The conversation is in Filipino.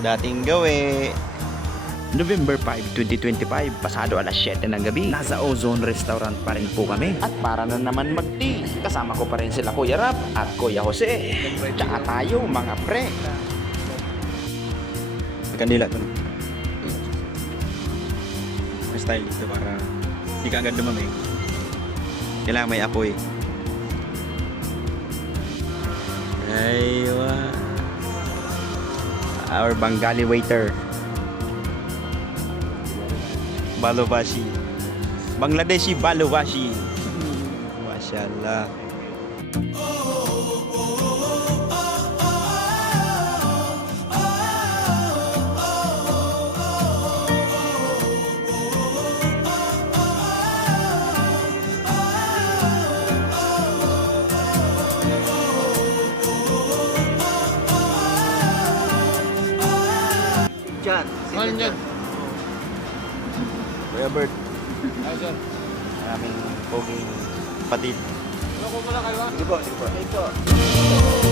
Dating gawi. November 5, 2025, pasado alas 7 ng gabi, nasa Ozone Restaurant pa rin po kami. At para na naman mag-tea, kasama ko pa rin sila Kuya Rap at Kuya Jose. Tsaka tayo mga pre. Kandila to. May style dito para hindi ka agad lumamig. Kailangan may apoy. Aywa. Our Bengali waiter. Balovashi. Bangladeshi Balovashi. Mashallah. Diyan. Diyan. Kuya Bert. Maraming poging patid. Sige po, sige po. Okay po.